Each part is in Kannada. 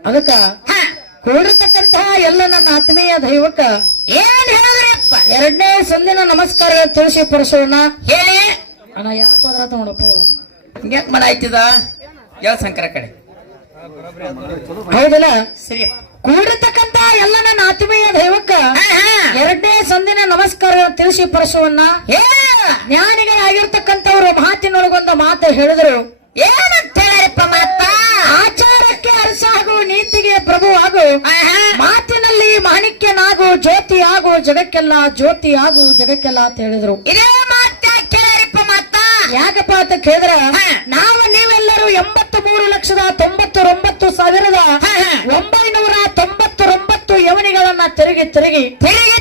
ಅದಕ್ಕ ಕೂಡಿರ್ತಕ್ಕಂತಹ ಎಲ್ಲ ನನ್ನ ಆತ್ಮೀಯ ದೈವಕ್ಕ ಏನ್ ಹೇಳಿದ್ರಪ್ಪ? ಎರಡನೇ ಸಂದಿನ ನಮಸ್ಕಾರ ತಿಳಿಸಿ ಪರಸೋಣ ಹೇಳಿ. ಅಣ್ಣ ಯಾಕೆ ಹೋದ್ರ ತಗೊಂಡಪ್ಪ ಹಿಂಗ್ಯಾಕ್ ಮನ ಆಯ್ತಿದ? ಯಾವ ಸಂಕರ ಕಡೆ. ಹೌದಲ್ಲ? ಸರಿ. ಕೂಡಿರ್ತಕ್ಕಂತ ಎಲ್ಲ ನನ್ನ ಆತ್ಮೀಯ ದೈವಕ್ಕ ಸಂದಿನ ನಮಸ್ಕಾರ ತಿಳಿಸಿ ಪರಸೋಣ ಏ ಜ್ಞಾನಿಗಳಾಗಿರ್ತಕ್ಕಂಥವ್ರು ಮಾತಿನೊಳಗೊಂದು ಮಾತು ಹೇಳಿದ್ರು. ಏನಂತ ಹೇಳಿಪ್ಪ ಮಾತ ಆಚಾರಕ್ಕೆ ಅರಸ ಹಾಗೂ ನೀತಿಗೆ ಪ್ರಭು ಆಗು ಮಾತಿನಲ್ಲಿ ಮಾಣಿಕ್ಯನಾಗು ಜ್ಯೋತಿ ಆಗು ಜಗಕ್ಕೆಲ್ಲ ಜ್ಯೋತಿ ಆಗು ಜಗಕ್ಕೆಲ್ಲ ಅಂತ ಹೇಳಿದ್ರು. ಇದೇ ಮಾತ ಕೇಳಿರಪ್ಪ ಮಾತ ಯಾಕಪ್ಪ ಅಂತ ಕೇಳಿದ್ರ. ನಾವು ನೀವೆಲ್ಲರೂ ಎಂಬತ್ತು ಮೂರು ಲಕ್ಷದ ತೊಂಬತ್ತೊಂಬತ್ತು ಸಾವಿರದ. ಒಂಬೈನೂರ ತೊಂಬತ್ತೊಂಬತ್ತು ಯವನಿಗಳನ್ನ ತಿರುಗಿ ತಿರುಗಿ. ತಿರುಗಿ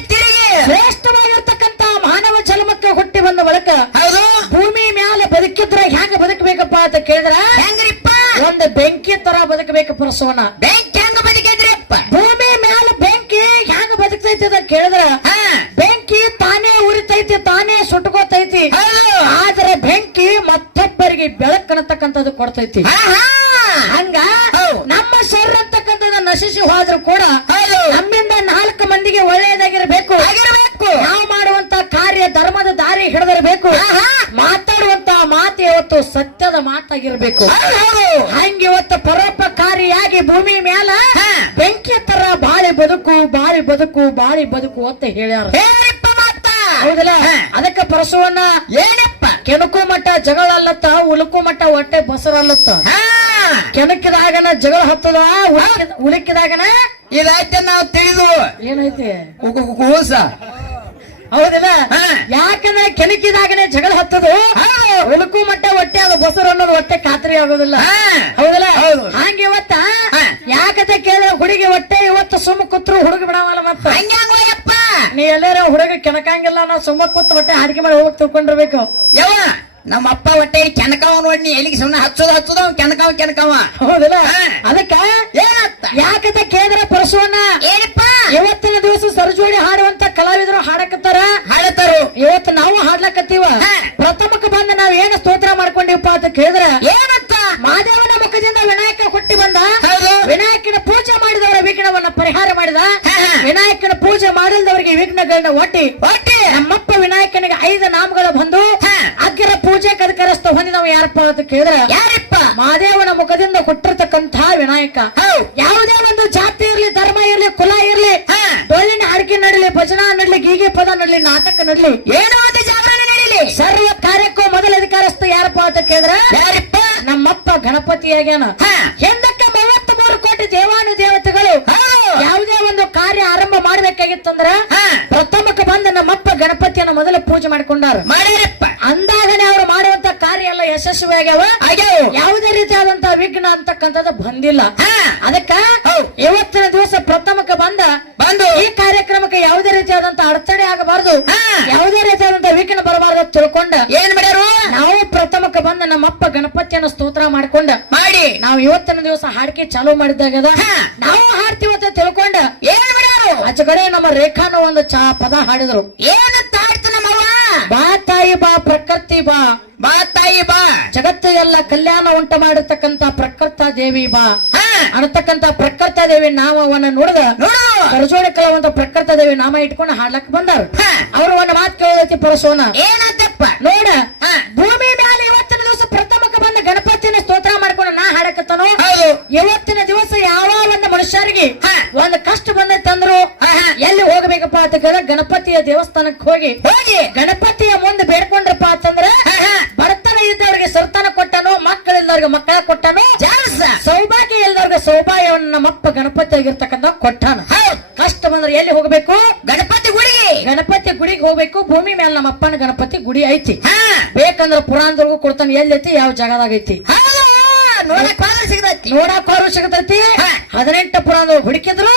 ಶ್ರೇಷ್ಠವಾಗಿರ್ತಕ್ಕಂತ ಮಾನವ ಜನ್ಮಕ್ಕೆ ಹುಟ್ಟಿ ಬಂದ ಬಳಕ ಹೌದು? ಭೂಮಿ ಮ್ಯಾಲ ಬದುಕಿದ್ರ ಹೆಂಗ ಬದುಕಬೇಕಪ್ಪ ಅಂತ ಕೇಳಿದ್ರ? ಹೆಂಗ್ರಿಪ್ಪ? ಒಂದು ಬೆಂಕಿ ತರ ಬದುಕಬೇಕು ಪರಸೋನ. ಬೆಂಕಿ ಹೆಂಗ ಬದುಕಿದ್ರಿಪ್ಪ? ಭೂಮಿ ಮ್ಯಾಲ ಬೆಂಕಿ ಹೆಂಗ ಬದುಕ್ತೈತಿ ಅಂತ ಕೇಳಿದ್ರ? ಬೆಂಕಿ ತಾನೇ ಉರಿತೈತಿ ತಾನೇ ಸುಟ್ಕೋತೈತಿ. ಆದ್ರೆ ಬೆಂಕಿ ಮತ್ತೊಬ್ಬರಿಗೆ ಬೆಳಕನ್ನತಕ್ಕಂಥದ್ದು ಕೊಡ್ತೈತಿ. ಹಂಗ. ನಮ್ಮ ಶರೀರ ಅಂತಕ್ಕಂಥದ್ದು ನಶಿಸಿ ಹೋದ್ರು ಕೂಡ ಹೌದು ನಮ್ಮಿಂದ ನಾಲ್ಕು ಮಂದಿಗೆ ಒಳ್ಳೆಯದಾಗಿರ್ಬೇಕು ಆಗಿರ್ಬೇಕು ನಾವು ಮಾಡುವಂತ ಕಾರ್ಯ ಧರ್ಮದ ದಾರಿ ಹಿಡಿದಿರಬೇಕು ಆಹಾ. ಮಾತಾಡುವಂತ ಮಾತು ಇವತ್ತು ಸತ್ಯದ ಮಾತಾಗಿರ್ಬೇಕು. ಹಂಗೆ ಇವತ್ತು ಪರೋಪಕಾರಿಯಾಗಿ ಭೂಮಿ ಮೇಲ. ಬೆಂಕಿ ತರ ಬಾಳಿ ಬದುಕು ಬಾಳಿ ಬದುಕು ಬಾಳಿ ಬದುಕು ಅಂತ ಹೇಳ್ಯಾರ. ಹೌದಲ್ಲ. ಅದಕ್ಕೆ ಪರಸುವನ್ನ ಏನಪ್ಪ? ಕೆಣಕು ಮಟ್ಟ ಜಗಳ ಅಲ್ಲತ್ತ ಉಳುಕು ಮಟ್ಟ ಹೊಟ್ಟೆ ಬಸರಲ್ಲತ್ತ ಕೆಣಕಿದಾಗನ ಜಗಳ ಹತ್ತದ ಉಳುಕಿದ- ಉಳುಕಿದಾಗನ ಇದಾಯ್ತ ನಾವು ತಿಳಿದು. ಏನೈತಿ? ಕೂಸ ಹೌದಿಲ್ಲ. ಯಾಕಂದ್ರೆ ಕೆಣಕಿದಾಗನೆ ಜಗಳ ಹತ್ತದು. ಉಳುಕು ಮಟ್ಟ ಹೊಟ್ಟೆ ಅದು ಬಸರು ಅನ್ನೋದು ಹೊಟ್ಟೆ ಖಾತ್ರಿ ಆಗೋದಿಲ್ಲ. ಹೌದಲ್ಲ? ಹೌದು. ಹಂಗ ಇವತ್ತ ಯಾಕತೆ ಕೇಳಿದ್ರೆ ಹುಡುಗಿ ಹೊಟ್ಟೆ ಇವತ್ತು ಸುಮ್ಮ ಕೂತ್ರು ಹುಡುಗ ಬಿಡವಲ್ಲ ಮತ್ತ? ಯಪ್ಪ ನೀ ಎಲ್ಲಾರ ಹುಡುಗ ಕೆಣಕಂಗಿಲ್ಲ ನಾವು ಸುಮ್ಮ ಕೂತ್ ಹೊಟ್ಟೆ ಹಾಡಿಗೆ ಮಾಡಿ ಹೋಗಿ ತಿಳ್ಕೊಂಡಿರ್ಬೇಕು. ಯಾವ ನಮ್ಮ ಅಪ್ಪ ಹೊಟ್ಟೆ ಕೆನಕಾವ ನೋಡಿ ಎಲ್ಲಿಗೆ ಸುಮ್ಮನೆ ಹಚ್ಚೋದು ಹಚ್ಚೋದು ಕೆನಕಾವ ಕೆನಕಾವ ಹೌದಲ್ಲ. ಅದಕ್ಕ ಯಾಕತೆ ಯಾಕಂತ ಕೇಳಿದ್ರೆ ಪರಶುವನ್ನ ಏನಪ್ಪ ಇವತ್ತಿನ ದಿವಸ ಸರಜೋಡಿ ಹಾಡುವಂತ ಕಲಾವಿದರು ಹಾಡಕತ್ತಾರ ಹಾಡತಾರು ಇವತ್ತು ನಾವು ಹಾ. ಪ್ರಥಮಕ್ಕೆ ಬಂದ ನಾವ್ ಏನ ಸ್ತೋತ್ರ ಮಾಡ್ಕೊಂಡಿವಪ್ಪ ಅಂತ ಕೇಳಿದ್ರ ಏನಂತ ಮಾದೇವನ ಮುಖದಿಂದ ವಿನಾಯಕ ಹುಟ್ಟಿ ಬಂದ. ವಿನಾಯಕನ ಪೂಜೆ ಮಾಡಿದವರ ವಿಘ್ನವನ್ನ ಪರಿಹಾರ ಮಾಡಿದ. ವಿನಾಯಕನ ಪೂಜೆ ಮಾಡಿದವರಿಗೆ ವಿಘ್ನಗಳನ್ನ ಒಟ್ಟಿ ಒಟ್ಟಿ ನಮ್ಮಪ್ಪ ವಿನಾಯಕನಿಗೆ ಐದು ನಾಮಗಳು ಬಂದು. ಅಗ್ರ ಪೂಜೆ ಕದಕರಸ್ತ ಹೊಂದಿದವ ಯಾರಪ್ಪ ಅಂತ ಕೇಳಿದ್ರ ಯಾರಪ್ಪ ಮಾದೇವನ ಮುಖದಿಂದ ಹುಟ್ಟಿರ್ತಕ್ಕಂಥ ವಿನಾಯಕ ಯಾವುದೇ ಒಂದು ಜಾತಿ ಇರ್ಲಿ ಧರ್ಮ ಇರ್ಲಿ ಕುಲ ಇರ್ಲಿ. ಡೊಳ್ಳಿನ ಅಡಿಕೆ ನಡಲಿ ಭಜನಾ ನಡ್ಲಿ ಗೀಗೆ ಪದ ನಡ್ಲಿ ನಾಟಕ ನಡ್ಲಿ ಏನೋ ಒಂದು ಜಾಗರಣೆ ನಡೀಲಿ ಸರ್ವ ಕಾರ್ಯಕ್ಕೂ ಮೊದಲ ಅಧಿಕಾರಸ್ಥ ಯಾರಪ್ಪ ಅಂತ ಕೇಳಿದ್ರ ಯಾರಿಪ್ಪ ನಮ್ಮಪ್ಪ ಗಣಪತಿ ಆಗ್ಯಾನ ಹಿಂದಕ್ಕೆ ಮೂವತ್ತ್ ಮೂರು ಕೋಟಿ ದೇವಾನು ದೇವತೆಗಳು. ಯಾವುದೇ ಒಂದು ಕಾರ್ಯ ಆರಂಭ ಮಾಡ್ಬೇಕಾಗಿತ್ತಂದ್ರ. ಪ್ರಥಮಕ್ಕೆ ಬಂದ ನಮ್ಮಪ್ಪ ಗಣಪತಿಯನ್ನ ಮೊದಲ ಪೂಜೆ ಮಾಡ್ಕೊಂಡಾರ ಮಾಡ್ಯಾರಪ್ಪ ಅಂದಾಗನೇ ಅವರು ಮಾಡುವಂತ ಕಾರ್ಯ ಎಲ್ಲ ಯಶಸ್ವಿ ಆಗ್ಯಾವ ಆಗ್ಯಾವ ಯಾವುದೇ ರೀತಿಯಾದಂತಹ ವಿಘ್ನ ಅಂತಕ್ಕಂಥದ್ದು ಬಂದಿಲ್ಲ. ಅದಕ್ಕ. ಇವತ್ತಿನ ದಿವಸ ಪ್ರಥಮಕ್ಕೆ ಬಂದ ಬಂದು ಈ ಕಾರ್ಯಕ್ರಮಕ್ಕೆ ಯಾವುದೇ ರೀತಿಯಾದಂತಹ ಅಡಚಣೆ ಆಗಬಾರದು. ಯಾವುದೇ ರೀತಿಯಾದಂತಹ ವಿಘ್ನ ಬರಬಾರದು ತಿಳ್ಕೊಂಡ ಏನ್ ಪ್ರಥಮಕ್ಕೆ ಗಣಪತಿಯನ್ನ ಸ್ತೋತ್ರ ಮಾಡ್ಕೊಂಡ ಮಾಡಿ ನಾವು ಇವತ್ತಿನ ದಿವಸ ಹಾಡಿಕೆ ಚಾಲೂ ಮಾಡಿದಾಗ. ನಾವು ಹಾಡ್ತೀವಿ ಅಂತ ತಿಳ್ಕೊಂಡ. ಏನ್ ನಮ್ಮ ರೇಖಾನ ಒಂದು ಚಾ ಪದ ಹಾಡಿದ್ರು. ಏನಂತ ಹಾಡ್ತಾನ ಬಾ ತಾಯಿ ಬಾ ಪ್ರಕೃತಿ ಬಾ. ಬಾ ತಾಯಿ ಬಾ. ಜಗತ್ತೆಲ್ಲ ಕಲ್ಯಾಣ ಉಂಟು ಮಾಡಿರ್ತಕ್ಕಂತ ಪ್ರಕೃತ ದೇವಿ ಬಾ. ಹಾ. ಅನ್ನತಕ್ಕಂತ ಪ್ರಕೃತ ದೇವಿ ನಾಮವನ್ನ ನೋಡಿದ? ನೋಡು. ಕೆಲವೊಂದು ಕಲಾವಂತ ಪ್ರಕೃತ ದೇವಿ ನಾಮ ಇಟ್ಕೊಂಡು ಹಾಡ್ಲಕ್ ಬಂದಾರ. ಅವ್ರ ಒಂದು ಮಾತು ಕೇಳೋದೈತಿ ಪರಸೋನ ಏನಂತಪ್ಪ? ನೋಡ. ಭೂಮಿ ಮೇಲೆ ಇವತ್ತಿನ ಗಣಪತಿನ ಸ್ತೋತ್ರ ಮಾಡ್ಕೊಂಡು ನಾ ಹಾಡಕತ್ತಾನೋ? ಇವತ್ತಿನ ದಿವಸ ಯಾವ ಒಂದು ಮನುಷ್ಯರಿಗೆ. ಒಂದು ಕಷ್ಟ ಬಂದೈತಂದ್ರು. ಎಲ್ಲಿ ಹೋಗ್ಬೇಕಪ್ಪ ಅಂತ ಕೇಳಿದ್ರೆ ಗಣಪತಿಯ ದೇವಸ್ಥಾನಕ್ಕೆ ಹೋಗಿ. ಹೋಗಿ. ಗಣಪತಿಯ ಮುಂದೆ ಬೇಡ್ಕೊಂಡ್ರಪ್ಪ ಅಂತಂದ್ರೆ ಬರ್ತನ. ಬಡತನ ಇದ್ದವ್ರಿಗೆ ಸರ್ತನ ಕೊಟ್ಟನು ಮಕ್ಕಳಿಲ್ಲವ್ರಿಗೆ ಮಕ್ಕಳ ಕೊಟ್ಟನು ಸೌಭಾಗ್ಯ ಇಲ್ಲದವ್ರಿಗೆ ಸೌಭಾಗ್ಯವನ್ನು ನಮ್ಮಪ್ಪ ಗಣಪತಿ ಆಗಿರ್ತಕ್ಕಂಥ ಕೊಟ್ಟಾನ ಕಷ್ಟ ಬಂದ್ರೆ ಎಲ್ಲಿ ಹೋಗ್ಬೇಕು ಗಣಪತಿ ಗುಡಿಗೆ ಗಣಪತಿ ಗುಡಿಗೆ ಹೋಗ್ಬೇಕು ಭೂಮಿ ಮೇಲೆ ನಮ್ಮ ಅಪ್ಪನ ಗಣಪತಿ ಗುಡಿ ಐತಿ. ಬೇಕಂದ್ರ ಪುರಾಣದೊಳಗೂ ಕೊಡ್ತಾನೆ ಎಲ್ಲಿ ಐತಿ? ಯಾವ ಜಾಗದಾಗ ಐತಿ? ನೋಡಕ್ ಸಿಗತೈತಿ. ನೋಡಕ್ ಅವರು ಸಿಗತೈತಿ. ಹದಿನೆಂಟು ಪುರಾಣದೊಳಗೆ ಹುಡುಕಿದ್ರು.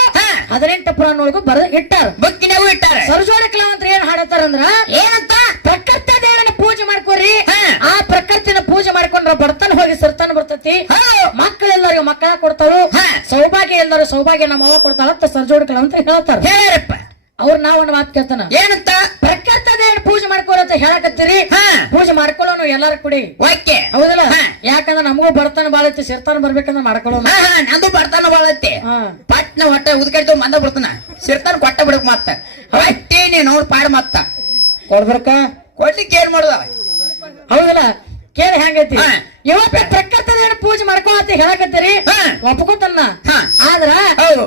ಹದಿನೆಂಟು ಪುರಾಣದೊಳಗೂ ಬರೆದು ಇಟ್ಟಾರ. ಬುಕ್ಕಿನಾಗೂ ಇಟ್ಟಾರ. ಸರಜೋಡಿ ಕಲಾವಂತರು ಏನ್ ಹಾಡತಾರಂದ್ರ ಏನಂತ? ಪ್ರಕೃತಿ ದೇವನ ಪೂಜೆ ಮಾಡ್ಕೋರಿ. ಆ ಪ್ರಕೃತಿನ ಪೂಜೆ ಮಾಡ್ಕೊಂಡ್ರ ಬರ್ತಾನ ಹೋಗಿ ಸರ್ತಾನ ಬರ್ತೈತಿ. ಮಕ್ಕಳೆಲ್ಲರಿಗೂ ಮಕ್ಕಳ ಕೊಡ್ತಾರು. ಸೌಭಾಗ್ಯ ಎಲ್ಲರೂ ಸೌಭಾಗ್ಯ ನಮ್ಮ ಅವ ಕೊಡ್ತಾರ ಅಂತ ಸರ್ಜೋಡಿ ಅಂತ ಹೇಳ್ತಾರ. ಹೇಳ್ಯಾರಪ್ಪ. ಅವ್ರ ನಾವ್ ಒಂದ್ ಮಾತು ಕೇಳ್ತಾನ. ಏನಂತ? ಪ್ರಕೃತ ದೇವ್ರ ಪೂಜೆ ಮಾಡ್ಕೊಳ ಅಂತ ಹೇಳಕತ್ತೀರಿ? ಹಾ. ಪೂಜೆ ಮಾಡ್ಕೊಳ್ಳೋನು ಎಲ್ಲಾರು ಕೂಡಿ. ಓಕೆ. ಹೌದಲ್ಲ. ಯಾಕಂದ್ರೆ ನಮಗೂ ಬರ್ತಾನ ಬಾಳ ಐತಿ ಸಿರ್ತಾನ ಬರ್ಬೇಕಂದ್ರೆ ಮಾಡ್ಕೊಳ್ಳೋಣ ಹಾ ನಂದು ಬರ್ತಾನ ಬಾಳ ಐತಿ. ಪಟ್ನ ಹೊಟ್ಟೆ ಉದ್ಕಡ್ತು ಮಂದ ಬರ್ತಾನ ಸಿರ್ತಾನ ಕೊಟ್ಟ ಬಿಡಕ್ ಮತ್ತ. ಹೊಟ್ಟೆ ನೀನ್ ನೋಡ್ ಪಾಡ್ ಮತ್ತ. ಕೊಡ್ಬೇಕ ಕೊಡ್ಲಿಕ್ಕೆ ಏನ್ ಮಾಡುದ? ಹೌದಲ್ಲ? ಕೇಳಿ ಹೆಂಗೈತಿ. ಇವತ್ತ ಪ್ರಕೃತ ದೇವ್ರ ಪೂಜೆ ಮಾಡ್ಕೋ ಅಂತ ಹೇಳಕತ್ತೀರಿ? ಹಾ. ಒಪ್ಕೋತನ್ನ. ಆದ್ರ.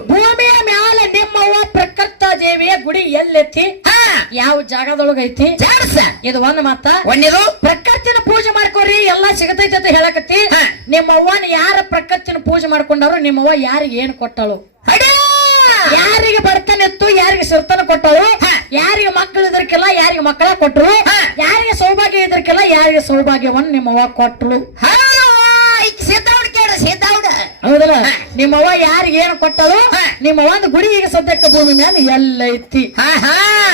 ಭೂಮಿಯ ಮ್ಯಾಲ ದೇವಿಯ ಗುಡಿ ಎಲ್ಲೆತ್ತಿ? ಯಾವ ಜಾಗದೊಳಗ ಐತಿ ಇದು ಒಂದ್ ಮಾತ. ಒಂದೇದು? ಪ್ರಕೃತಿನ ಪೂಜೆ ಮಾಡ್ಕೋರಿ ಎಲ್ಲಾ ಸಿಗತೈತಿ ಅಂತ ಹೇಳಕತ್ತಿ. ನಿಮ್ಮವ್ವನ ನಿಮ್ಮ ಅವ್ವನ ಯಾರ ಪ್ರಕೃತಿನ ಪೂಜೆ ಮಾಡ್ಕೊಂಡವ್ರು ನಿಮ್ಮವ್ವ ಯಾರಿಗೆ ಏನ್ ಕೊಟ್ಟಳು? ಯಾರಿಗೆ ಯಾರಿಗೆ ಇತ್ತು ಯಾರಿಗೆ ಸಿರ್ತನ ಕೊಟ್ಟಳು. ಯಾರಿಗೆ ಮಕ್ಕಳು ಇದ್ರಕ್ಕೆಲ್ಲ ಯಾರಿಗೆ ಮಕ್ಕಳ ಕೊಟ್ಟರು ಹಾ. ಯಾರಿಗೆ ಸೌಭಾಗ್ಯ ಇದ್ರಕ್ಕೆಲ್ಲ ಯಾರಿಗೆ ಸೌಭಾಗ್ಯವನ್ನ ನಿಮ್ಮವ್ವ ಕೊಟ್ಟಳು ಹೌದು ಈಗ ಸಿದ್ದಾವಡ್ ಕೇಳ ಸಿದ್ದಾವಡ ಹೌದಲ್ಲ? ನಿಮ್ಮ ನಿಮ್ಮವ್ವ ಯಾರಿಗೆ ಏನು ಕೊಟ್ಟಳು ಹಾ. ನಿಮ್ಮ ಒಂದು ಗುಡಿ ಈಗ ಸದ್ಯಕ್ಕೆ ಭೂಮಿ ಮೇಲೆ ಎಲ್ಲ ಐತಿ.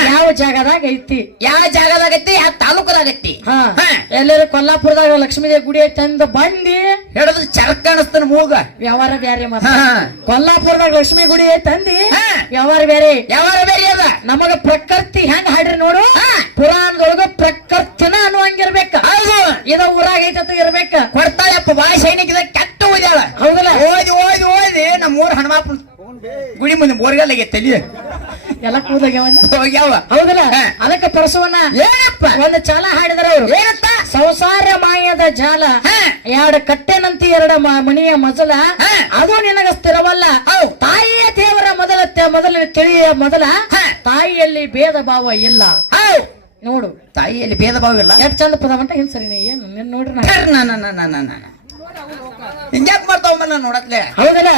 ಯಾವ ಜಾಗದಾಗ ಐತಿ? ಯಾವ ಜಾಗದಾಗತ್ತಿ ಯಾವ ತಾಲೂಕದಾಗ ಐತಿ? ಹಾ. ಎಲ್ಲರೂ ಕೊಲ್ಲಾಪುರದಾಗ ಲಕ್ಷ್ಮೀದೇವಿ ಗುಡಿ ಐತಿ ಅಂದ ಬಂದಿ ಹಿಡಿದು ಚರಕ್ ಕಾಣಿಸ್ತಾನ ಮೂಗ. ವ್ಯವಹಾರ ಬೇರೆ ಮತ್ತ. ಹಾ ಕೊಲ್ಲಾಪುರದಾಗ ಲಕ್ಷ್ಮೀ ಗುಡಿ ಐತಿ ಅಂದಿ ವ್ಯವಹಾರ ಬೇರೆ. ವ್ಯವಹಾರ ಬೇರೆ ಅದ. ನಮಗ ಪ್ರಕೃತಿ ಹೆಂಗ್ ಹಾಡ್ರಿ ನೋಡು. ಪುರಾಣದೊಳಗ ಪ್ರಕೃತಿನ ಅನ್ನುವಂಗಿರ್ಬೇಕ ಇದ ಊರಾಗ ಐತತ್ತು ಇರ್ಬೇಕ. ಕೊಡ್ತಾಳಪ್ಪ ಭಾಷೆ ಸೈನಿಕದ ಗುಡಿ ಮುಂದೆ ಬೋರ್ಗಲ್ ಆಗೈತೆ ತಲಿ. ಎಲ್ಲ ಕೂದಾಗ ಹೋಗ್ಯಾವ. ಹೌದಲ್ಲ? ಅದಕ್ಕೆ ಪರಸವನ್ನ ಏನಪ್ಪ? ಒಂದು ಚಾಲ ಹಾಡಿದ್ರ ಅವರು. ಏನಂತ ಸಂಸಾರ ಮಾಯದ ಜಾಲ. ಎರಡು ಕಟ್ಟೆನಂತಿ ಎರಡು ಮಣಿಯ ಮಜಲ. ಹಾ. ಅದು ನಿನಗ ಸ್ಥಿರವಲ್ಲ. ತಾಯಿಯ ದೇವರ ಮೊದಲ ಮೊದಲ ತಿಳಿಯ ಮೊದಲ. ತಾಯಿಯಲ್ಲಿ ಭೇದ ಭಾವ ಇಲ್ಲ. ನೋಡು. ತಾಯಿಯಲ್ಲಿ ಭೇದ ಭಾವ ಇಲ್ಲ. ಎಷ್ಟು ಚಂದ ಪದವಂಟ ಏನ್ ಸರಿ ನೀ ಏನು ನೋಡ್ರಿ ನಾನು. ಹಿಂಗ್ಯಾಕ್ ಮಾಡ್ತಾವ ಮೇಲೆ ನೋಡತ್ಲೆ? ಹೌದಲ್ಲ.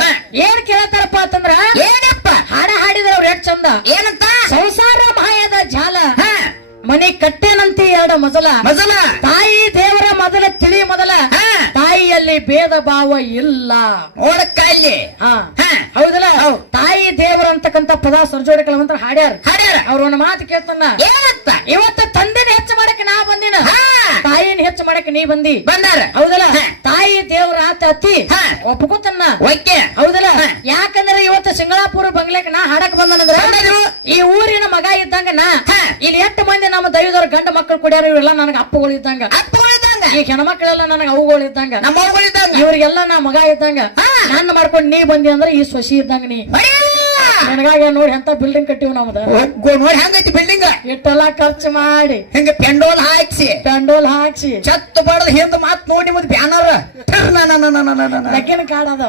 ಏನ್ ಕೇಳತ್ತಾರಪ್ಪ ಅಂತಂದ್ರ ಏನಪ್ಪ? ಹಾಡ ಹಾಡಿದ್ರ ಅವ್ರ ಎಷ್ಟ್ ಚಂದ? ಏನಂತ? ಸಂಸಾರ ಮಾಯದ ಜಾಲ. ಮನೆ ಕಟ್ಟೆನಂತಿ ಎರಡು ಮೊದಲ ಮೊದಲ ತಾಯಿ ದೇವರ ಮೊದಲ ತಿಳಿ ಮೊದಲ. ತಾಯಿಯಲ್ಲಿ ಭೇದ ಭಾವ ಇಲ್ಲ. ನೋಡಕ್ಕ ಇಲ್ಲಿ ಹೌದಲ್ಲ? ಹೌದ್. ತಾಯಿ ದೇವರ ಅಂತಕ್ಕಂತ ಪದ ಸರ್ಜೋಡಿ ಕಲವಂತರ ಹಾಡ್ಯಾರ. ಹಾಡ್ಯಾರ. ಅವ್ರ ಒಂದು ಮಾತು ಕೇಳ್ತಾನ. ಇವತ್ತ ತಂದೆನ ಹೆಚ್ಚು ಮಾಡಕ್ಕೆ ನಾ ಬಂದಿನ. ತಾಯಿನ ಹೆಚ್ಚು ಮಾಡಕ್ ನೀ ಬಂದಿ? ಬಂದಾರ. ಹೌದಲ್ಲ? ತಾಯಿ ದೇವ್ರ ಆತ ಅತ್ತಿ. ಒಪ್ಕೋತನ್ನ? ಓಕೆ ಹೌದಲ್ಲ. ಯಾಕಂದ್ರೆ ಇವತ್ತು ಸಿಂಗಳಾಪುರ ಬಂಗ್ಲೆಕ್ ನಾ ಹಾಡಕ್ ಬಂದನಂದ್ರ ಈ ಊರಿನ ಮಗ ಇದ್ದಂಗ ನಾ. ಇಲ್ಲಿ ಎಷ್ಟು ಮಂದಿ ನಮ್ಮ ದೈವದವ್ರ ಗಂಡ ಮಕ್ಕಳು ಕುಡಿಯಾರ ಇವೆಲ್ಲ ನನಗೆ ಅಪ್ಪಗಳು ಇದ್ದಂಗ. ಈ ಹೆಣ್ಮಕ್ಳೆಲ್ಲ ನನಗೆ ಅವುಗಳು ಇದ್ದಂಗ. ನಮ್ಮ ಇವ್ರಿಗೆಲ್ಲ ನಾ ಮಗ ಇದ್ದಂಗ. ನನ್ನ ಮಾಡ್ಕೊಂಡು ನೀ ಬಂದಿ ಅಂದ್ರೆ ಈ ಸೊಸಿ ಇದ್ದಂಗ ನೀ. ನನಗಾಗಿ ನೋಡಿ ಎಂತ ಬಿಲ್ಡಿಂಗ್ ಕಟ್ಟಿವ್ ನಮ್ದ ನೋಡಿ ಹೆಂಗೈತಿ ಬಿಲ್ಡಿಂಗ್ ಇಟ್ಟೆಲ್ಲ ಖರ್ಚು ಮಾಡಿ. ಹಿಂಗ ಪೆಂಡೋಲ್ ಹಾಕ್ಸಿ. ಪೆಂಡೋಲ್ ಹಾಕ್ಸಿ. ಚತ್ತು ಬಡದ ಹಿಂದ ಮಾತ್ ನೋಡಿ ನಿಮ್ದು ಬ್ಯಾನರ್. ಲಗ್ಗಿನ ಕಾಡ್ ಅದ.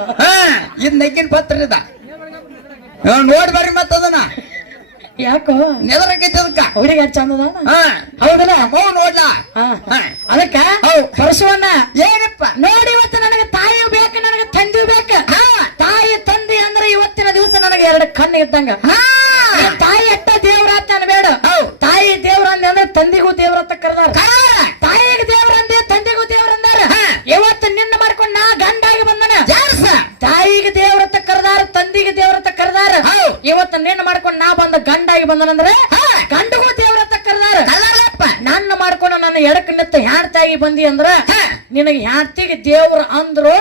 ಇದ್ ನೆಗ್ಗಿನ ಪತ್ರ ಇದ. ನೋಡಿ ಬರ್ರಿ ಮತ್ತ ಅದನ್ನ. ಯಾಕೋ? ನೆದರಕೈತಿ ಅದಕ್ಕ ಅವ್ರಿಗೆ ಅಷ್ಟ್ ಚಂದ ಅದಾನ? ಹಾ. ಹೌದಲ್ಲ? ಹೋ. ನೋಡ್ಲ. ಅದಕ್ಕ. ಪರಶುವನ್ನ ಏನಪ್ಪ? ನೋಡಿ ಇವತ್ತು ನನಗೆ ತಾಯಿ ಬೇಕು ನನಗೆ ತಂದೆ ಬೇಕು ತಾಯಿ ತಂದೆ ಅಂದ್ರೆ ಇವತ್ತಿನ ದಿವಸ ನನಗೆ ಎರಡು ಕಣ್ಣು ಇದ್ದಂಗ. ತಾಯಿ ಅಟ್ಟ ದೇವ್ರಾತ ಅನ್ಬೇಡ. ಹೌದ್. ತಾಯಿ ದೇವ್ರ ಅಂದೆ ಅಂದ್ರೆ ತಂದಿಗೂ ದೇವ್ರತ್ತ ಕರೆದಾರ. ಕರಾಳ. ತಾಯಿಗೆ ತಂದಿಗೂ ದೇವ್ರು ಹಾ. ಇವತ್ತು ನಿನ್ನ ಮಾಡ್ಕೊಂಡು ನಾ ಗಂಡಾಗಿ ಬಂದನ. ತಾಯಿಗೆ ದೇವ್ರ ಅಂತ ಕರ್ದಾರ ತಂದಿಗೆ ದೇವ್ರತ್ತ ಕರೆದಾರ. ಕರ್ದಾರ ಇವತ್ತು ನಿನ್ನ ಮಾಡ್ಕೊಂಡು ನಾ ಬಂದ ಗಂಡಾಗಿ ಬಂದನಂದ್ರೆ ಹಾ. ಗಂಡಗೂ ದೇವ್ರತ್ತ ಕರೆದಾರ. ಕರ್ದಾರ ನನ್ನ ಮಾಡ್ಕೊಂಡು ನನ್ನ ಎಡಕ್ ನಿತ್ತ ಹ್ಯಾಡ್ತಾಗಿ ಬಂದಿ ಅಂದ್ರ ಹಾ. ನಿನಗೆ ಹ್ಯಾಡ್ತಿಗೆ ದೇವ್ರ ಅಂದ್ರು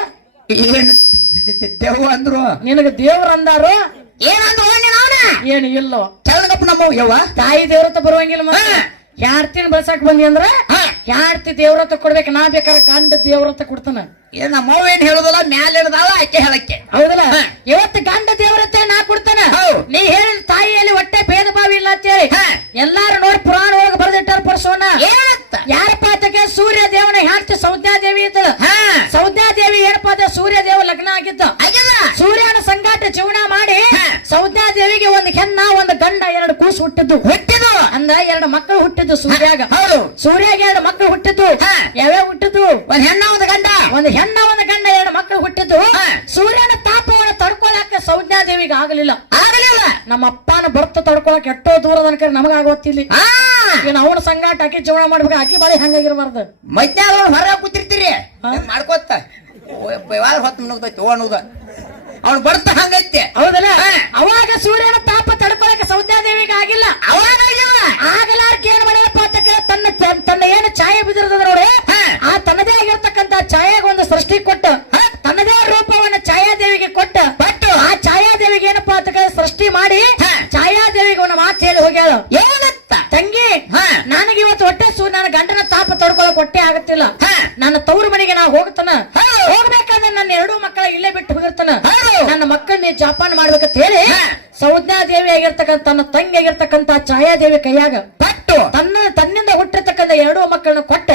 ದೇವ್ರ ಅಂದ್ರು? ನಿನಗ ದೇವ್ರ ಅಂದಾರು ಏನಂದ್ರು ಏನು ಇಲ್ಲೋ. ಚಲನಪ್ಪ ನಮ್ಮ ಯವ್ವ ತಾಯಿ ದೇವ್ರತ ಬರುವಂಗಿಲ್ಲ ಮತ್ತೆ ಬಳ್ಸಾಕ್ ಬಂದಿ ಅಂದ್ರ ಯಾರ್ತಿ ದೇವ್ರತ ಕೊಡ್ಬೇಕು ನಾ ಬೇಕಾದ್ರೆ ಗಂಡ ದೇವ್ರತ ಕೊಡ್ತಾನ. ಏನ್ ನಮ್ಮವ್ ಏನ್ ಹೇಳುದಲ್ಲ ಮ್ಯಾಲ ಹಿಡ್ದಾಳ ಆಕೆ ಹೇಳಕ್ಕೆ. ಹೌದಲ್ಲ. ಇವತ್ತು ಗಂಡ ದೇವ್ರತೆ ನಾ ಕೊಡ್ತಾನ. ನೀ ಹೇಳಿದ ತಾಯಿಯಲ್ಲಿ ಹೊಟ್ಟೆ ಭೇದ ಭಾವ ಇಲ್ಲ ಅಂತ ಹೇಳಿ. ಎಲ್ಲಾರು ನೋಡಿ ಪುರಾಣ ಒಳಗೆ ಬರೆದಿಟ್ಟಾರ ಪರ್ಸೋನ ಯಾರ ಯಾರಪ್ಪ ಆತಕ್ಕೆ ಸೂರ್ಯ ದೇವನ ಯಾರ್ತಿ ಸೌದ್ಯಾ ದೇವಿ ಇದ್ದಳು ಹಾ. ಸೌದ್ಯಾ ದೇವಿ ಏನಪ್ಪ ಅದ ಸೂರ್ಯ ದೇವ ಲಗ್ನ ಆಗಿದ್ದ? ಸೂರ್ಯನ ಸಂಗಾಟ ಜೀವನ ಮಾಡಿ ಹಾ. ಸೌದ್ಯಾ ದೇವಿಗೆ ಒಂದು ಹೆಣ್ಣ ಒಂದು ಗಂಡ ಎರಡು ಕೂಸು ಹುಟ್ಟಿದ್ದು. ಹುಟ್ಟಿದ್ದು. ಅಂದ ಎರಡು ಮಕ್ಕಳು ಹುಟ್ಟಿದ್ದು ಸೂರ್ಯಾಗ. ಹೌದು. ಸೂರ್ಯಾಗ ಎರಡು ಮಕ್ಕಳು ಹುಟ್ಟಿದ್ದು. ಯಾವ್ಯಾವ ಹುಟ್ಟಿದ್ದು? ಒಂದು ಹೆಣ್ಣ ಒಂದು ಗಂಡ. ಒಂದು ಹೆಣ್ಣ ಒಂದು ಗಂಡ ಎರಡು ಮಕ್ಕಳು ಹುಟ್ಟಿದ್ದು. ಸೂರ್ಯನ ತಾಪವನ್ನು ತಡ್ಕೊಳಕ ಸೌಜ್ಞಾ ದೇವಿಗೆ ಆಗಲಿಲ್ಲ. ಆಗಲಿಲ್ಲ. ನಮ್ಮ ಅಪ್ಪನ ಬರ್ತ ತಡ್ಕೊಳಕ್ ಎಷ್ಟೋ ದೂರದ ಅನ್ಕರೆ ನಮಗ ಗೊತ್ತಿಲ್ಲ ಹಾ. ಇನ್ನು ಅವನ ಸಂಗಾಟ ಹಾಕಿ ಜೀವನ ಮಾಡ್ಬೇಕು ಆಕಿ ಬಾಳಿ ಹಂಗಾಗಿರ್ಬಾರ್ದು. ಮಧ್ಯಾಹ್ನ ಹೊರ ಕೂತಿರ್ತೀರಿ. ಮಾಡ್ಕೋತ? ಹೊತ್ತು ಮುಗ್ದೈತಿ ಓ ಅನ್ನೋದ. ಅವ್ನು ಬರ್ತ ಹಂಗೈತೆ ಹೌದಲ್ಲ. ಅವಾಗ ಸೂರ್ಯನ ತಾಪ ತಡ್ಕೊಳಕ ಸೌದ್ಯಾದೇವಿಗೆ ಆಗಿಲ್ಲ ಅವಾಗ. ಆಗಲಾರ್ಕ ಏನ್ ಮಾಡ್ಯಪ್ಪ ಅಂತ ತನ್ನ ತನ್ನ ಏನು ಛಾಯೆ ಬಿದ್ದಿರ್ತದ ನೋಡಿ. ಆ ತನ್ನದೇ ಆಗಿರ್ತಕ್ಕಂತ ಛಾಯೆಗೆ ಒಂದು ಸೃಷ್ಟಿ ಕೊಟ್ಟು ತನ್ನದೇ ರೂಪವನ್ನ ಛಾಯಾದೇವಿಗೆ ಕೊಟ್ಟು ಕೊಟ್ಟು. ಆ ಛಾಯಾದೇವಿಗೆ ಏನಪ್ಪಾ ಅಂತ ಸೃಷ್ಟಿ ಮಾಡಿ. ಛಾಯಾದೇವಿಗೆ ಒಂದು ಮಾತು ಹೇಳಿ ಹೋಗ್ಯಾಳ ಏನತ್ತ ತಂಗಿ. ನನಗೆ ಇವತ್ತು ಹೊಟ್ಟೆ ಸು ನನ್ನ ಗಂಡನ ತಾಪ ತಡ್ಕೊಳಕ್ ಹೊಟ್ಟೆ ಆಗತ್ತಿಲ್ಲ. ನನ್ನ ತವ್ರ ಮನೆಗೆ ನಾ ಹೋಗ್ತಾನ ಹೌದು. ಹೋಗ್ಬೇಕಾದ್ರೆ ನನ್ನ ಎರಡೂ ಮಕ್ಕಳ ಇಲ್ಲೇ ಬಿಟ್ಟು ಹೋಗಿರ್ತಾನ. ನನ್ನ ಮಕ್ಕಳನ್ನ ಜಾಪಾನ್ ಮಾಡ್ಬೇಕಂತ ಹೇಳಿ. ಸೌಜ್ಞಾ ದೇವಿ ಆಗಿರ್ತಕ್ಕಂಥ ತನ್ನ ತಂಗಿ ಆಗಿರ್ತಕ್ಕಂಥ ಛಾಯಾದೇವಿ ಕೈಯಾಗ ಪಟ್ಟು. ತನ್ನ ತನ್ನಿಂದ ಹುಟ್ಟಿರ್ತಕ್ಕಂಥ ಎರಡೂ ಮಕ್ಕಳನ್ನ ಕೊಟ್ಟ.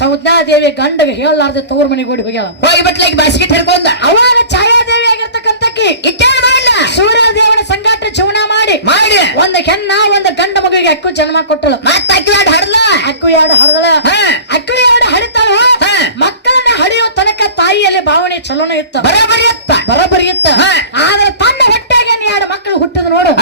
ಸೌಜ್ಞಾ ದೇವಿ ಗಂಡಗೆ ಹೇಳಲಾರ್ದೆ ತೋರ್ ಮನೆಗೆ ಓಡಿ ಹೋಗ್ಯಾಳ. ಹೋಗಿ ಬಿಟ್ಲಾಗಿ ಬಾಸ್ಕೆಟ್ ಹಿಡ್ಕೊಂಡ. ಅವಾಗ ಛಾಯಾದೇವಿ ಆಗಿರ್ತಕ್ಕಂಥಕ್ಕಿ ಸೂರ್ಯ ದೇವನ ಸಂಗಾಟ ಜೀವನ ಮಾಡಿ. ಮಾಡಿ. ಒಂದು ಹೆಣ್ಣ ಒಂದು ಗಂಡ ಮಗುವಿಗೆ ಅಕ್ಕು ಜನ್ಮ ಕೊಟ್ಟಳು ಮತ್ತೆ ಅಕ್ಕು ಎರಡು ಹಡದಳ. ಹಾ. ಅಕ್ಕು ಎರಡು ಹಡಿತಾಳು ಹಾ. ಮಕ್ಕಳನ್ನ ಹಡಿಯೋ ತನಕ ತಾಯಿಯಲ್ಲಿ ಭಾವನೆ ಚಲೋನ ಇತ್ತ. ಬರಬರಿ ಬರಬರಿ ಇತ್ತ. ಹಾ. ಆದ್ರೆ ತನ್ನ ಹೊಟ್ಟೆಗೆ ಎರಡು ಮಕ್ಕಳು ಹುಟ್ಟಿದ ನೋಡು.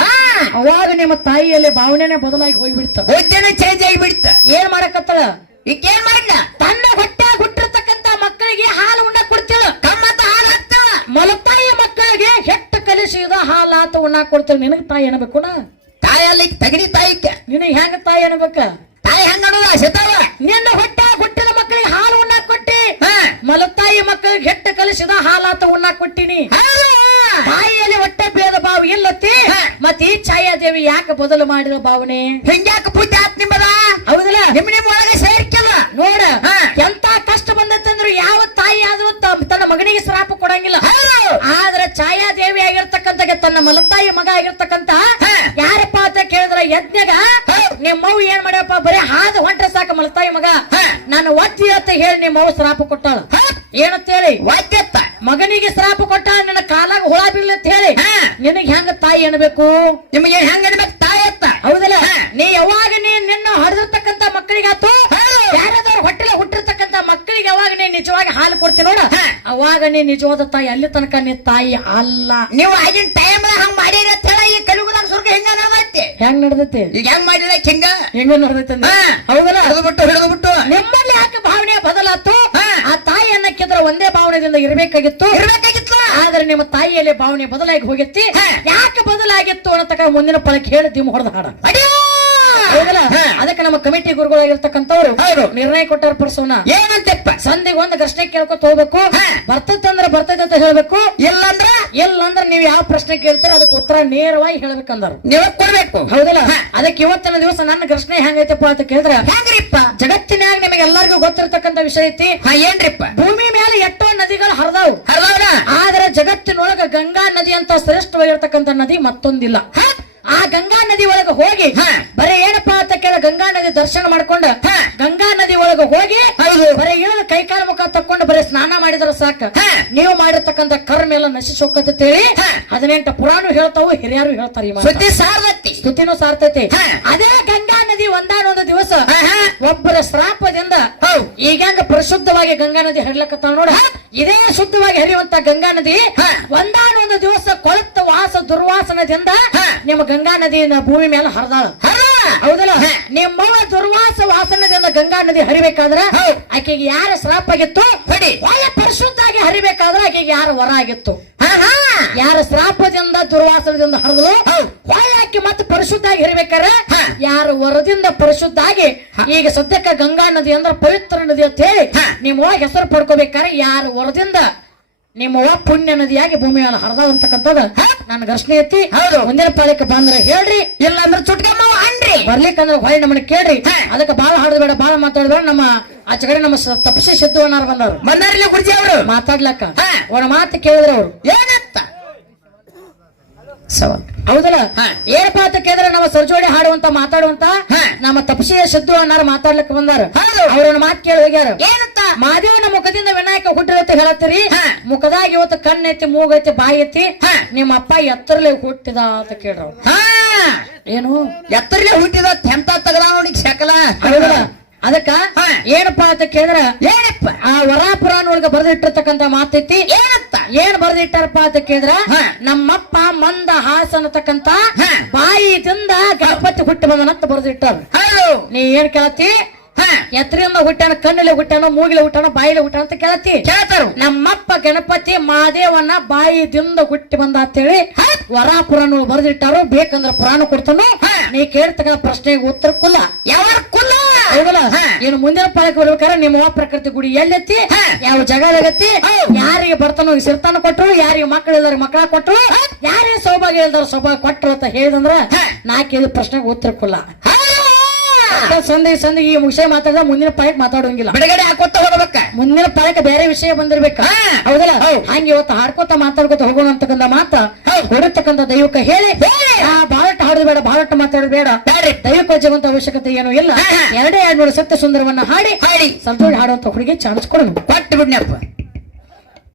ಅವಾಗ ನಿಮ್ಮ ತಾಯಿಯಲ್ಲಿ ಭಾವನೆನೇ ಬದಲಾಗಿ ಹೋಗ್ಬಿಡ್ತ. ಹೋಗ್ತೇನೆ ಚೇಂಜ್ ಆಗಿ ಬಿಡ್ತ ಏನ್ ಮಾಡಕತ್ತಳ? ಈಕೇನ್ ಮಾಡ್ಲ ತನ್ನ ಹೊಟ್ಟೆ ಹುಟ್ಟಿರ್ತಕ್ಕಂತ ಮಕ್ಕಳಿಗೆ ಹಾಲು ಉಣ್ಣ ಕೊಡ್ತಿಳ. ಕಮ್ಮತ್ತ ಹಾಲು ಹಾಕ್ತವ. ಮಲತಾಯಿ ಮಕ್ಕಳಿಗೆ ಹೆಟ್ಟು ಕಲಿಸಿದ ಹಾಲಾತ ಉಣ್ಣ ಕೊಡ್ತೇಳ. ನಿನಗ್ ತಾಯಿ ಅನ್ಬೇಕು ನಾ? ತಾಯಲ್ಲಿ ತಗಡಿ ತಾಯಿಕ ನಿನಗ್ ಹೆಂಗ ತಾಯಿ ಅನ್ಬೇಕ? ತಾಯಿ ಹಂಗ ನೋಡುವ ಸತಾವ ನಿನ್ನ ಹೊಟ್ಟೆ ಹುಟ್ಟಿದ ಮಕ್ಕಳಿಗೆ ಹಾಲು ಉಣ್ಣ ಕೊಟ್ಟಿ ಹಾ. ಮಲತಾಯಿ ಮಕ್ಕಳಿಗೆ ಹೆಟ್ಟು ಕಲಿಸಿದ ಹಾಲಾತ ಉಣ್ಣ ಕೊಟ್ಟಿನಿ ಹೌದು. ತಾಯಿಯಲ್ಲಿ ಹೊಟ್ಟೆ ಭೇದ ಭಾವ ಇಲ್ಲತ್ತಿ ಹಾ. ಮತ್ತೆ ಈ ಯಾಕೆ ಮಾಡಿದ ಭಾವನೆ? ಹೆಂಗ್ಯಾಕ ಪೂಜೆ ಆತ್ ನಿಮ್ಮದ ಹೌದಲ್ಲ? ನಿಮ್ ನಿಮ್ ಒಳಗೆ ಸೇರ್ಕಲ್ಲ. ನೋಡ. ಎಂತ ಕಷ್ಟ ಬಂದತ್ತಂದ್ರು ಯಾವ ತಾಯಿ ಆದ್ರೂ ತನ್ನ ಮಗನಿಗೆ ಶ್ರಾಪ ಕೊಡಂಗಿಲ್ಲ. ಆದ್ರೆ ಛಾಯಾದೇವಿ ಆಗಿರ್ತಕ್ಕಂತ ತನ್ನ ಮಲತಾಯಿ ಮಗ ಆಗಿರ್ತಕ್ಕಂತ. ಯಾರಪ್ಪ ಅಂತ ಕೇಳಿದ್ರ ಯಜ್ಞಗ. ನಿಮ್ಮವ್ ಏನ್ ಮಾಡ್ಯಪ್ಪ? ಬರೀ ಹಾದು ಹೊಂಟ್ರೆ ಸಾಕು ಮಲತಾಯಿ ಮಗ. ನಾನು ಒತ್ತಿ ಅಂತ ಹೇಳಿ ನಿಮ್ಮವ್ ಶ್ರಾಪ ಕೊಟ್ಟಾಳ. ಹಾ. ಏನಂತ ಹೇಳಿ ವಾದ್ಯತ್ತ ಮಗನಿಗೆ ಶ್ರಾಪ ಕೊಟ್ಟ ನನ್ನ ಕಾಲಾಗ ಹುಳ ಬೀಳ ಅಂತ ಹೇಳಿ. ಹಾ. ನಿನಗ್ ಹೆಂಗ ತಾಯಿ ಅನ್ಬೇಕು ನಿಮಗೆ ಹೆಂಗ ಅನ್ಬೇಕು ತಾಯಿ ಅತ್ತ? ಹೌದಲ್ಲ? ನೀ ಯಾವಾಗ ನೀ ನಿನ್ನ ಹರಿದಿರ್ತಕ್ಕಂತ ಮಕ್ಕಳಿಗಾತು ಯಾರಾದವ್ರು ಯಾರಾದವ್ರ ಹೊಟ್ಟೆಲ ಹುಟ್ಟಿರ್ತಕ್ಕಂತ ಮಕ್ಕಳಿಗೆ ಯಾವಾಗ ನೀ ನಿಜವಾಗಿ ಹಾಲು ಕೊಡ್ತೀನಿ ನೋಡ. ಅವಾಗ ನೀ ನಿಜವಾದ ತಾಯಿ ಅಲ್ಲಿ ತನಕ ನೀ ತಾಯಿ ಅಲ್ಲ. ನೀವು ಆಗಿನ ಟೈಮ್ ಹಂಗ ಮಾಡಿರ ಅಂತ ಹೇಳ ಈ ಕಲಿಯುಗದಾಗ ಸ್ವರ್ಗ ಹೆಂಗ ನಡೆದೈತಿ? ಹೆಂಗ್ ನಡ್ದೈತಿ? ಈಗ ಹೆಂಗ್ ಮಾಡಿಲ್ಲ ಹಿಂಗ? ಹೆಂಗ ನಡ್ದೈತಿ. ಹೌದಲ್ಲ? ಹಿಡಿದು ಬಿಟ್ಟು ಹಿಡಿದು ಬಿಟ್ಟು. ನಿಮ್ಮಲ್ಲಿ ಯಾಕೆ ಭಾವನೆ ಬದಲಾತು ಹಾ. ಆ ತಾಯಿ ಅನ್ನಕ್ಕಿದ್ರ ಒಂದೇ ಇರಬೇಕಾಗಿತ್ತು ಇರಬೇಕಾಗಿತ್ತು ಆದ್ರೆ ನಿಮ್ಮ ತಾಯಿಯಲ್ಲಿ ಭಾವನೆ ಬದಲಾಗಿ ಹೋಗಿತ್ತಿ. ಯಾಕೆ ಬದಲಾಗಿತ್ತು ಅನ್ನತಕ್ಕ ಮುಂದಿನ ಪಳಕ್ಕೆ ಹೇಳಿ ದಿಮ್ ಹೊಡೆದ ಹಾಡ ಅಡಿಯೋ! ಹೌದಲ್ಲ. ಅದಕ್ಕೆ ನಮ್ಮ ಕಮಿಟಿ ಗುರುಗಳಾಗಿರ್ತಕ್ಕಂಥವ್ರು. ನಿರ್ಣಯ ಕೊಟ್ಟಾರ ಪರ್ಸೋನ ಏನಂತಪ್ಪ? ಸಂಧಿಗೆ ಒಂದು ಪ್ರಶ್ನೆ ಕೇಳ್ಕೊತ ಹೋಗ್ಬೇಕು. ಅಂದ್ರೆ ಬರ್ತೈತೆ ಅಂತ ಹೇಳ್ಬೇಕು. ಇಲ್ಲಂದ್ರ? ಇಲ್ಲಂದ್ರೆ ನೀವು ಯಾವ ಪ್ರಶ್ನೆ ಕೇಳ್ತೀರ ಅದಕ್ಕೆ ಉತ್ತರ ನೇರವಾಗಿ ಹೇಳ್ಬೇಕಂದ್ರು. ನೀವು ಕೊಡ್ಬೇಕು. ಹೌದಲ್ಲ. ಅದಕ್ಕೆ ಇವತ್ತಿನ ದಿವಸ ನನ್ನ ಪ್ರಶ್ನೆ ಹೆಂಗೈತಪ್ಪ ಅಂತ ಕೇಳಿದ್ರೆ ಹೆಂಗ್ರಿಪ್ಪ? ಜಗತ್ತಿನ್ಯಾಗ ನಿಮಗೆ ಎಲ್ಲರಿಗೂ ಗೊತ್ತಿರತಕ್ಕಂತ ವಿಷಯ ಐತಿ. ಏನ್ರಿಪ್ಪ? ಭೂಮಿ ಮೇಲೆ ಎಷ್ಟೋ ನದಿಗಳು ಹರಿದವು. ಹೌದೌದ ಆದ್ರೆ ಜಗತ್ತಿನೊಳಗ ಗಂಗಾ ನದಿ ಅಂತ ಶ್ರೇಷ್ಠವಾಗಿರ್ತಕ್ಕಂಥ ನದಿ ಮತ್ತೊಂದಿಲ್ಲ. ಆ ಗಂಗಾ ನದಿ ಒಳಗ ಹೋಗಿ. ಬರೀ ಏನಪ್ಪಾ ಅಂತ ಕೇಳ ಗಂಗಾ ನದಿ ದರ್ಶನ ಮಾಡ್ಕೊಂಡ ಹಾ. ಗಂಗಾ ನದಿ ಒಳಗ ಹೋಗಿ. ಬರೀ ಏನು ಕೈಕಾಲ ಮುಖ ತಕೊಂಡು ಬರೀ ಸ್ನಾನ ಮಾಡಿದ್ರ ಸಾಕ ಹಾ. ನೀವು ಮಾಡಿರ್ತಕ್ಕಂಥ ಕರ್ಮ ಎಲ್ಲ ನಶಿಸಿ ಹೋಗ್ತೈತಿ ಹೇಳಿ. ಹದಿನೆಂಟು ಪುರಾಣ ಹೇಳ್ತಾವು ಹಿರಿಯರು ಹೇಳ್ತಾರೆ ಸಾರದತ್ತಿ ಸ್ತುತಿನೂ ಸಾರ್ತೈತಿ. ಅದೇ ಗಂಗಾ ನದಿ ಒಂದಾನೊಂದು ದಿವಸ. ಒಬ್ಬರ ಶ್ರಾಪದಿಂದ ಹೌದು. ಈಗ ಹೆಂಗ ಪರಿಶುದ್ಧವಾಗಿ ಗಂಗಾ ನದಿ ಹರಿಲಕತ್ತಾವ ನೋಡ ಇದೇ ಶುದ್ಧವಾಗಿ ಹರಿಯುವಂತ ಗಂಗಾ ನದಿ. ಒಂದಾನೊಂದು ದಿವಸ ಕೊಳತ ವಾಸ ದುರ್ವಾಸನದಿಂದ ನಿಮ್ಮ ಗಂಗಾ ನದಿ ಭೂಮಿ ಮೇಲೆ ಹರಿದಾಳ ಹೌದ? ಹೌದಲ್ಲ ನಿಮ್ಮ ದುರ್ವಾಸ ವಾಸನದಿಂದ ಗಂಗಾ ನದಿ ಹರಿಬೇಕಾದ್ರ. ಆಕೆಗೆ ಯಾರ ಶ್ರಾಪ ಆಗಿತ್ತು ಒಳ್ಳೆ ಪರಿಶುದ್ಧ ಆಗಿ ಹರಿಬೇಕಾದ್ರೆ ಆಕೆಗೆ ಯಾರ ವರ ಆಗಿತ್ತು. ಯಾರ ಶ್ರಾಪದಿಂದ ದುರ್ವಾಸನದಿಂದ ಹರಿದಲು ಆಕೆ ಮತ್ತೆ ಪರಿಶುದ್ಧಾಗಿ ಹರಿಬೇಕಾರ ಯಾರು ಯಾರ ವರದಿಂದ ಪರಿಶುದ್ಧಾಗಿ ಈಗ ಸದ್ಯಕ್ಕೆ ಗಂಗಾ ನದಿ ಅಂದ್ರೆ ಪವಿತ್ರ ನದಿ ಅಂತ ಹೇಳಿ ನಿಮ್ಮ ಹೆಸರು ಪಡ್ಕೋಬೇಕಾರೆ ಯಾರು ವರದಿಂದ ನಿಮ್ಮ ಪುಣ್ಯ ನದಿಯಾಗಿ ಭೂಮಿ ಮೇಲೆ ಹರಿದ ಅಂತಕ್ಕಂಥದ್ದು ನನ್ನ ಘರ್ಷಣೆ ಐತಿ. ಹೌದು. ಮುಂದಿನ ಪಾಳಕ್ಕೆ ಬಂದ್ರೆ ಹೇಳ್ರಿ. ಇಲ್ಲಂದ್ರ ಚುಟ್ಕಮ್ಮ ಅನ್ರಿ. ಬರ್ಲಿಕ್ಕಂದ್ರೆ ಹೊಳ್ಳಿ ನಮ್ಮನ್ನ ಕೇಳ್ರಿ. ಅದಕ್ಕೆ ಬಾಳ ಹಾಡಬೇಡ ಬೇಡ ಬಾಳ ಮಾತಾಡಬೇಡ. ನಮ್ಮ ಆಚೆ ಕಡೆ ನಮ್ಮ ತಪಸ್ಸಿ ಸಿದ್ದು ಅನ್ನಾರ ಬಂದವ್ರು. ಬಂದಾರಿಲ್ಲ ಗುರುಜಿ ಅವರು? ಮಾತಾಡ್ಲಕ್ಕ. ಅವನ ಮಾತು ಕೇಳಿದ್ರೆ ಅವರು. ಏನಂತ ಸವಾಲ್ ಹೌದಲ್ಲ? ಹಾ. ಏನಪ್ಪ ಅಂತ ಕೇಳಿದ್ರೆ ನಮ್ಮ ಸರ್ಜೋಡಿ ಹಾಡುವಂತ ಮಾತಾಡುವಂತ. ನಮ್ಮ ತಪಸಿಯ ಶತ್ರು ಅನ್ನಾರು ಮಾತಾಡ್ಲಿಕ್ಕೆ ಬಂದಾರ. ಅವರನ್ನ ಮಾತು ಕೇಳಿ ಹೋಗ್ಯಾರ. ಏನಂತ? ಮಾದೇವನ ಮುಖದಿಂದ ವಿನಾಯಕ ಹುಟ್ಟಿರತ್ತೆ ಹೇಳತ್ತೀರಿ? ಹಾ. ಮುಖದಾಗ ಇವತ್ತು ಕಣ್ಣೈತಿ ಮೂಗೈತಿ ಬಾಯಿ ಐತಿ ಹಾ. ನಿಮ್ಮ ಅಪ್ಪ ಎತ್ತರಲೆ ಹುಟ್ಟಿದ ಅಂತ ಕೇಳ್ರ ಹಾ. ಏನು? ಎತ್ತರಲೆ ಹುಟ್ಟಿದ ತೆಂತ ತಗದ ಅವನಿಗೆ ಶಕಲ. ಅದಕ್ಕ. ಏನಪ್ಪಾ ಅಂತ ಕೇಳಿದ್ರ ಏನಪ್ಪ? ಆ ವರಾಪುರಾಣ ಒಳಗ ಬರೆದಿಟ್ಟಿರ್ತಕ್ಕಂತ ಮಾತೈತಿ. ಏನಪ್ಪ? ಏನ್ ಬರ್ದಿಟ್ಟಾರಪ್ಪ ಅಂತ ಕೇಳಿದ್ರ. ನಮ್ಮಪ್ಪ ಮಂದ ಹಾಸ ಅನ್ನತಕ್ಕಂತ ಹಾ. ಬಾಯಿದಿಂದ ಗಣಪತಿ ಹುಟ್ಟಿ ಬಂದನಂತ ಬರ್ದಿಟ್ಟಾರ. ನೀ ಏನ್ ಕೇಳತಿ ಹಾ. ಎತ್ತರಿಂದ ಹುಟ್ಟಾನ ಕಣ್ಣಲ್ಲಿ ಹುಟ್ಟಾನ ಮೂಗಿಲೆ ಹುಟ್ಟಾನ ಬಾಯಿಲೆ ಹುಟ್ಟಾನ ಅಂತ ಕೇಳತಿ ಕೇಳ್ತಾರು. ನಮ್ಮಪ್ಪ ಗಣಪತಿ ಮಾದೇವನ ಬಾಯಿದಿಂದ ಹುಟ್ಟಿ ಬಂದ ಅಂತೇಳಿ ವರಾಪುರಾಣ ಬರ್ದಿಟ್ಟಾರು. ಬೇಕಂದ್ರ ಪುರಾಣ ಕೊಡ್ತಾನು. ಹಾ. ನೀ ಕೇಳ್ತಕ್ಕ ಪ್ರಶ್ನೆಗೆ ಉತ್ತರ ಕುಲ್ಲ ಯಾವ ಕುಲ್ಲ ಹೌದಲ್ಲ. ಏನು ಮುಂದಿನ ಪಾಲಕ ಬರ್ಬೇಕಾದ್ರೆ ನಿಮ್ಮ ಪ್ರಕೃತಿ ಗುಡಿ ಎಲ್ಲೆತ್ತಿ ಯಾವ ಹೌದು. ಯಾರಿಗೆ ಬರ್ತಾನೋ ಸಿರ್ತಾನ ಕೊಟ್ರು ಯಾರಿಗೆ ಮಕ್ಕಳು ಇಲ್ದಾರ ಮಕ್ಕಳ ಕೊಟ್ರು ಯಾರೇ ಸೌಭಾಗ್ಯ ಇಲ್ದಾರ ಸೌಭಾಗ್ಯ ಕೊಟ್ರು ಅಂತ ಹೇಳಿದಂದ್ರ. ನಾಲ್ಕೈದು ಪ್ರಶ್ನೆಗೆ ಉತ್ತರ ಕೊಲ್ಲ. ಸಂದಿ ಸಂದಿ ಈ ವಿಷಯ ಮಾತಾಡಿದ ಮುಂದಿನ ಪಾಯಕ್ ಮಾತಾಡೋಂಗಿಲ್ಲ. ಬಿಡುಗಡೆ ಹಾಕೋತ ಹೋಗಬೇಕ? ಮುಂದಿನ ಪಾಯಕ ಬೇರೆ ವಿಷಯ ಬಂದಿರ್ಬೇಕ. ಹೌದಲ್ಲ? ಹಂಗ ಇವತ್ತು ಹಾಡ್ಕೋತ ಮಾತಾಡ್ಕೋತ ಹೋಗೋಣ ಅಂತಕ್ಕಂಥ ಮಾತ. ಹೊರತಕ್ಕಂಥ ದೈವಕ್ಕೆ ಹೇಳಿ. ಬಾಳಟ್ ಹಾಡೋದು ಬೇಡ ಬಾಳಟ್ ಮಾತಾಡೋದು ಬೇಡ. ದೈವಕ್ಕೆ ಜಗಂತ ಅವಶ್ಯಕತೆ ಏನು ಇಲ್ಲ. ಎರಡೇ ಎರಡು ಸತ್ಯ ಸುಂದರವನ್ನ ಹಾಡಿ ಹಾಡಿ. ಸಂತೋಷ ಹಾಡುವಂತ ಹುಡುಗಿ ಚಾನ್ಸ್ ಕೊಡೋಣ. ಕೊಟ್ಟು ಬಿಡ್ನಪ್ಪ.